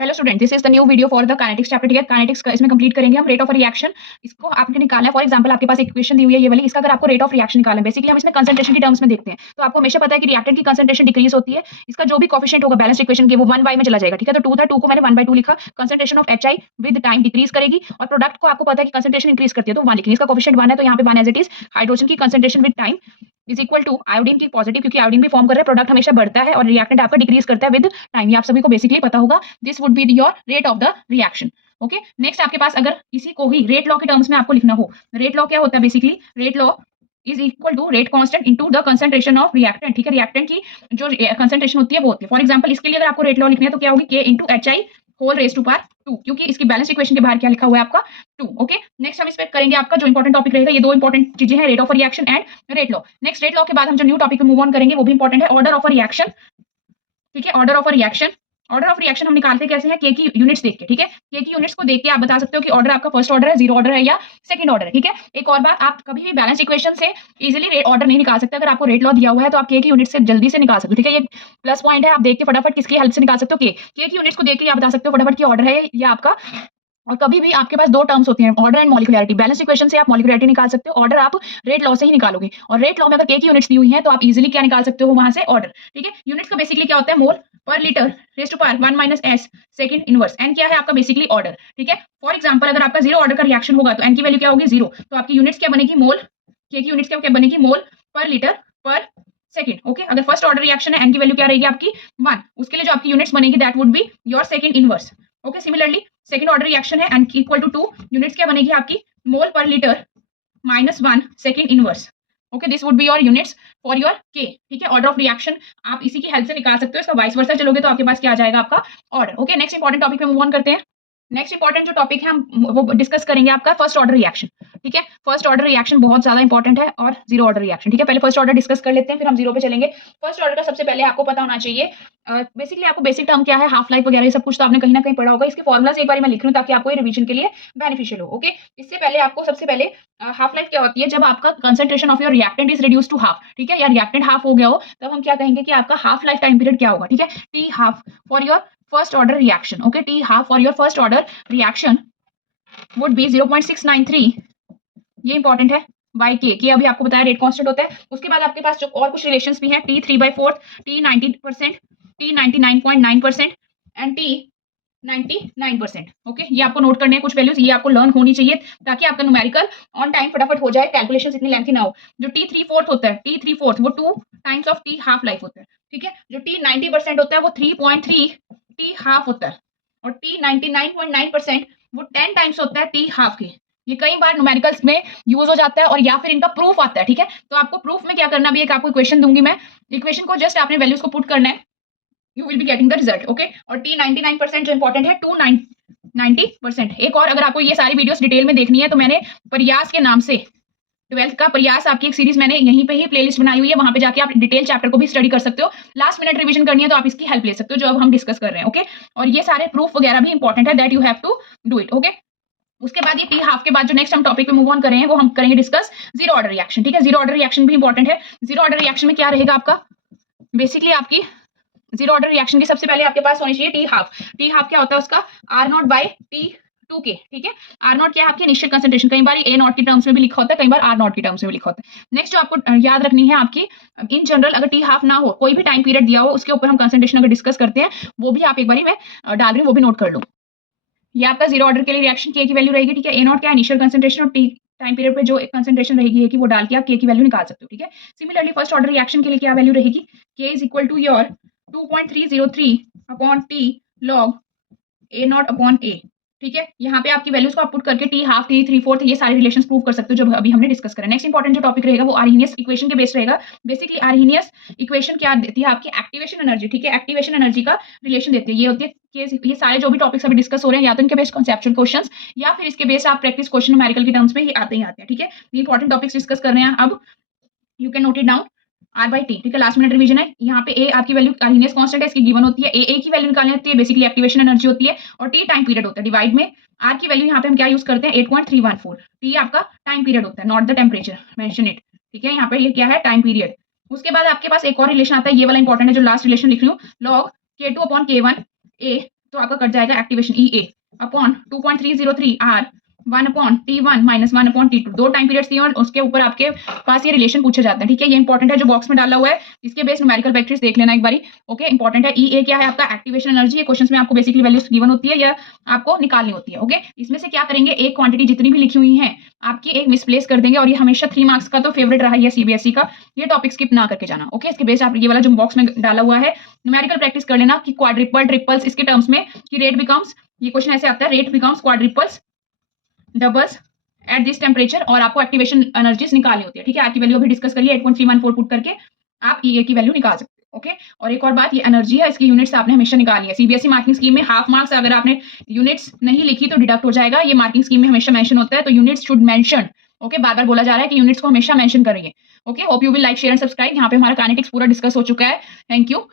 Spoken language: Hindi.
Hello student, this is the new video for the kinetics chapter. ठीक है, काइनेटिक्स का इसमें कंप्लीट करेंगे हम रेट ऑफ रिएक्शन। इसको आपने निकालना है। फॉर एग्जांपल आपके पास एक इक्वेशन दी हुई है ये वाली, इसका अगर आपको रेट ऑफ रिएक्शन निकालना है, बेसिकली हम इसमें कंसंट्रेशन की टर्म्स में देखते हैं। तो आपको हमेशा पता है कि रिएक्टेंट की कंसंट्रेशन डिक्रीज होती है, इसका जो भी कोफिशिएंट होगा बैलेंस इक्वेशन के वो 1/में चला जाएगा। ठीक है, तो 2 था, 2 को मैंने 1/2 लिखा। Concentration of HI with time decrease करेगी और प्रोडक्ट को आपको पता है कि कंसंट्रेशन इंक्रीज करती है तो 1 लिखेंगे। इसका कोफिशिएंट 1 है तो यहाँ पे 1 एज इट इज। हाइड्रोजन की concentration with time is equal to iodine की पॉजिटिव, क्योंकि आयोडीन भी फॉर्म कर रहा है, प्रोडक्ट हमेशा बढ़ता है और रिएक्टेंट आपका डिक्रीज करता है विद टाइम। ये आप सभी को बेसिकली पता होगा। This would be your rate of the reaction. Okay, next आपके पास अगर इसी को ही रेट लॉ के टर्म्स में आपको लिखना हो, रेट लॉ क्या होता है basically? Rate law is equal to rate constant into the concentration of reactant. ठीक है, रिएक्टेंट की जो कंसंट्रेशन होती है वो होती है। फॉर एग्जांपल इसके लिए अगर आपको रेट लॉ लिखना है तो क्या होगी? K into HI whole raise to power 2, क्योंकि इसकी बैलेंस इक्वेशन के बाहर क्या लिखा हुआ है आपका 2। ओके, नेक्स्ट हम इस पे करेंगे आपका जो इंपॉर्टेंट टॉपिक रहेगा, ये दो इंपॉर्टेंट चीजें हैं, rate of reaction and rate law. Next rate law के बाद हम जो न्यू टॉपिक पे मूव ऑन करेंगे वो भी इंपॉर्टेंट है, ऑर्डर ऑफ रिएक्शन। ठीक है, order of reaction. Order of reaction हम निकालते कैसे हैं? के की यूनिट्स देख के। ठीक है, के की यूनिट्स को देख के आप बता सकते हो कि ऑर्डर आपका फर्स्ट ऑर्डर है, जीरो ऑर्डर है या सेकंड ऑर्डर है। ठीक है, एक और बात, आप कभी भी बैलेंस इक्वेशन से इजीली ऑर्डर नहीं निकाल सकते। अगर आपको रेट लॉ दिया हुआ है तो आप के की यूनिट से जल्दी से निकाल सकते हो। ठीक है, ये प्लस पॉइंट है, आप देख के फटाफट किसकी हेल्प से निकाल सकते हो? के की यूनिट्स को देख के आप बता सकते हो फटाफट कि ऑर्डर है या आपका। और कभी भी आपके पास दो टर्म्स होती हैं, order and molecularity. Balance equation से आप मॉलिक्यूलरिटी निकाल सकते हो, ऑर्डर आप रेट लॉ से ही निकालोगे। और रेट लॉ में अगर के की यूनिट्स दी हुई हैं तो आप इजीली क्या निकाल सकते हो वहां से? ऑर्डर। ठीक है, यूनिट्स का बेसिकली क्या होता है? मोल पर litre raise to power 1 - s second inverse. N क्या है आपका? Basically order. ठीक है, फॉर एग्जांपल अगर आपका जीरो ऑर्डर का रिएक्शन होगा तो एन की वैल्यू क्या होगी? जीरो। तो आपकी यूनिट्स क्या बनेगी? मोल। के की यूनिट्स क्या बनेगी? मोल पर लीटर पर सेकंड। ओके, अगर फर्स्ट ऑर्डर रिएक्शन है, एन की वैल्यू क्या रहेगी आपकी? 1। उसके लिए जो आपकी यूनिट्स बनेगी that would be your second inverse. Okay, similarly second order reaction है एंड इक्वल टू 2, यूनिट्स क्या बनेगी आपकी? मोल पर litre -1 second inverse. Okay, this would be your units for your के। ठीक है, ऑर्डर ऑफ रिएक्शन आप इसी की हेल्प से निकाल सकते हो। इसका वाइस वर्सा चलोगे तो आपके पास क्या आ जाएगा? आपका order. Okay, next important topic पे मूव ऑन करते हैं। नेक्स्ट इंपॉर्टेंट जो टॉपिक है हम वो डिस्कस करेंगे आपका फर्स्ट ऑर्डर रिएक्शन। ठीक है, फर्स्ट ऑर्डर रिएक्शन बहुत ज्यादा इंपॉर्टेंट है और जीरो ऑर्डर रिएक्शन। ठीक है, पहले फर्स्ट ऑर्डर डिस्कस कर लेते हैं फिर हम जीरो पे चलेंगे। फर्स्ट ऑर्डर का सबसे पहले आपको पता होना चाहिए बेसिकली आपको बेसिक टर्म क्या है, हाफ लाइफ वगैरह ये सब कुछ तो आपने कहीं ना कहीं पढ़ा होगा। इसके फॉर्मुलाज एक बार मैं लिख रही हूँ ताकि आपको ये रिवीजन के लिए बेनिफिशियल हो। ओके, इससे पहले आपको सबसे पहले हाफ लाइफ क्या होती है? जब आपका concentration of your reactant is reduce to half. ठीक है, या रिएक्टेंट हाफ हो गया हो तब हम क्या कहेंगे कि आपका हाफ लाइफ टाइम पीरियड क्या होगा? ठीक है, T half for your first order reaction. Okay, T half for your first order reaction would be 0.693। ये इंपॉर्टेंट है। बाय के अभी आपको बताया रेट कांस्टेंट होता है। उसके बाद आपके पास जो और कुछ रिलेशंस भी हैं, T 3/4, T 90%, T 99.9% and T 99%। Okay, ये आपको नोट करने हैं कुछ वैल्यूज, ये आपको लर्न होनी चाहिए ताकि आपका न्यूमेरिकल ऑन टाइम फटाफट हो जाए, कैलकुलेशंस इतनी लेंथी ना हो। जो टी 3/4 होता है, टी 3/4 वो 2 times of T half life होता है। ठीक है, जो टी 90% होता है वो 3.3 टी हाफ होता है और टी 99.9% वो 10 टाइम्स होता है टी हाफ के। ये कई बार न्यूमेरिकल्स में यूज हो जाता है और या फिर इनका प्रूफ आता है। ठीक है, तो आपको प्रूफ में क्या करना भी, एक आपको इक्वेशन दूंगी मैं, इक्वेशन को जस्ट आपने वैल्यूज को पुट करना है, you will be getting the result. Okay, और टी 99% जो इंपॉर्टेंट है, 90%। एक और अगर आपको ये सारी वीडियोस डिटेल में देखनी है तो मैंने प्रयास के नाम से 12th का प्रयास आपकी एक सीरीज मैंने यहीं पे ही प्लेलिस्ट बनाई हुई है, वहां पे जाके आप डिटेल चैप्टर को भी स्टडी कर सकते हो। लास्ट मिनट रिवीजन करनी है तो आप इसकी हेल्प ले सकते हो जो अब हम डिस्कस कर रहे हैं। ओके, और ये सारे प्रूफ वगैरह भी इंपॉर्टेंट है, that you have to do it. Okay, उसके बाद ये टी हाफ के बाद जो नेक्स्ट हम टॉपिक पे मूव ऑन कर रहे हैं वो हम करेंगे डिस्कस जीरो ऑर्डर रिएक्शन। ठीक है, जीरो ऑर्डर रिएक्शन भी इंपॉर्टेंट है। जीरो ऑर्डर रिएक्शन में क्या रहेगा आपका? बेसिकली आपकी जीरो ऑर्डर रिएक्शन की सबसे पहले आपके पास होनी चाहिए टी हाफ। टी हाफ क्या होता है उसका? आर नॉट बाय टी 2 के। ठीक है, आर नॉट क्या है? आपकी इनिशियल कंसंट्रेशन। कई बार ए नॉट की टर्म्स में भी लिखा होता है, कई बार आर नॉट की टर्म्स में भी लिखा होता है। नेक्स्ट जो आपको याद रखनी है आपकी, इन जनरल अगर टी हाफ ना हो, कोई भी टाइम पीरियड दिया हो, उसके ऊपर हम कंसंट्रेशन अगर डिस्कस करते हैं वो भी आप एक बार मैं डाल रही हूँ, वो भी नोट कर लो। ये आपका जीरो ऑर्डर के लिए रिएक्शन के की वैल्यू रहेगी। ठीक है, ए नॉट क्या? इनिशियल कंसंट्रेशन और टी टाइम पीरियड पे जो कंसंट्रेशन रहेगी ए की वो डाल के आप के की वैल्यू निकाल सकते हो। ठीक है, सिमिलरली फर्स्ट ऑर्डर रिएक्शन के लिए क्या वैल्यू रहेगी? K is equal to your 2.303 upon t log a nought upon a. ठीक है, यहाँ पे आपकी वैल्यूज को आप पुट करके टी हाफ, टी 3/4 ये सारे रिलेशंस प्रूव कर सकते हो जो अभी हमने डिस्कस करा। नेक्स्ट इंपॉर्टेंट जो टॉपिक रहेगा वो आर्हीनियस इक्वेशन के बेस रहेगा। बेसिकली आर्हीनियस इक्वेशन क्या देती है? आपकी एक्टिवेशन एनर्जी। ठीक है, एक्टिवेशन एनर्जी का रिलेशन देती है। ये होती है कि ये सारे जो भी टॉपिक्स अभी डिस्कस हो रहे हैं या तो इनके बेस्ड कॉन्सेप्चुअल क्वेश्चंस या फिर इसके बेस्ड आप प्रैक्टिस क्वेश्चन न्यूमेरिकल के टर्म्स में ही आते हैं। ठीक है, ये इंपॉर्टेंट टॉपिक्स डिस्कस कर रहे हैं अब, you can note it down. R by t. ठीक है, लास्ट मिनट रिवीजन है। यहाँ पे ए आपकी वैल्यू आर्हीनियस कांस्टेंट है, इसकी गिवन होती है। ए की वैल्यू निकालनी होती है, बेसिकली एक्टिवेशन एनर्जी होती है, और टी टाइम पीरियड होता है। डिवाइड में आर की वैल्यू यहाँ पे हम क्या यूज करते हैं? 8.314। टी आपका टाइम पीरियड होता है, not the temperature, mention it. ठीक है, यहाँ पे ये क्या है? Time period. उसके बाद आपके पास एक और रिलेशन आता है, ये वाला इंपॉर्टेंट है जो लास्ट रिलेशन लिख रही हूँ, लॉग K2 अपॉन K1 ए तो आपका कट जाएगा activation EA upon 2.303 R 1/T1 minus 1/T2 2 time periods दिए और उसके ऊपर आपके पास ये रिलेशन पूछे जाते हैं। ठीक है, ये इंपॉर्टेंट है जो बॉक्स में डाला हुआ है, इसके बेस न्यूमेरिकल फैक्टर्स देख लेना एक बारी। ओके, इंपॉर्टेंट है। EA क्या है आपका एक्टिवेशन एनर्जी। ये क्वेश्चंस में आपको बेसिकली वैल्यूज गिवन होती है या आपको निकालनी होती है। ओके, इसमें से क्या करेंगे, एक क्वांटिटी जितनी भी लिखी हुई है आपकी एक मिसप्लेस कर देंगे और ये हमेशा 3 मार्क्स का तो फेवरेट रहा है CBSE का, ये टॉपिक स्किप ना करके जाना। ओके, इसके बेस आप ये वाला जो बॉक्स में डाला हुआ है न्यूमेरिकल प्रैक्टिस कर लेना कि क्वाड्रिपल ट्रिपल्स इसके टर्म्स में कि रेट बिकम्स, ये क्वेश्चन ऐसे आता है, rate becomes quadruples doubles at this temperature और आपको एक्टिवेशन एनर्जीज निकालनी होती है। ठीक है, आर की वैल्यू अभी डिस्कस करिए 8.314 पुट करके आप EA की वैल्यू निकाल सकते हो। ओके, और एक और बात, ये एनर्जी है, इसकी यूनिट्स आपने हमेशा निकालनी है। CBSE मार्किंग स्कीम में हाफ मार्क्स अगर आपने यूनिट्स नहीं लिखी तो डिडक्ट हो जाएगा। ये मार्किंग स्कीम में हमेशा मेंशन होता है, तो यूनिट्स शुड मेंशन। ओके, बार बार बोला जा रहा है कि यूनिट्स को हमेशा मेंशन करिए। Okay, hope you will like share and subscribe. यहाँ पे हमारा काइनेटिक्स पूरा डिस्कस हो चुका है। Thank you.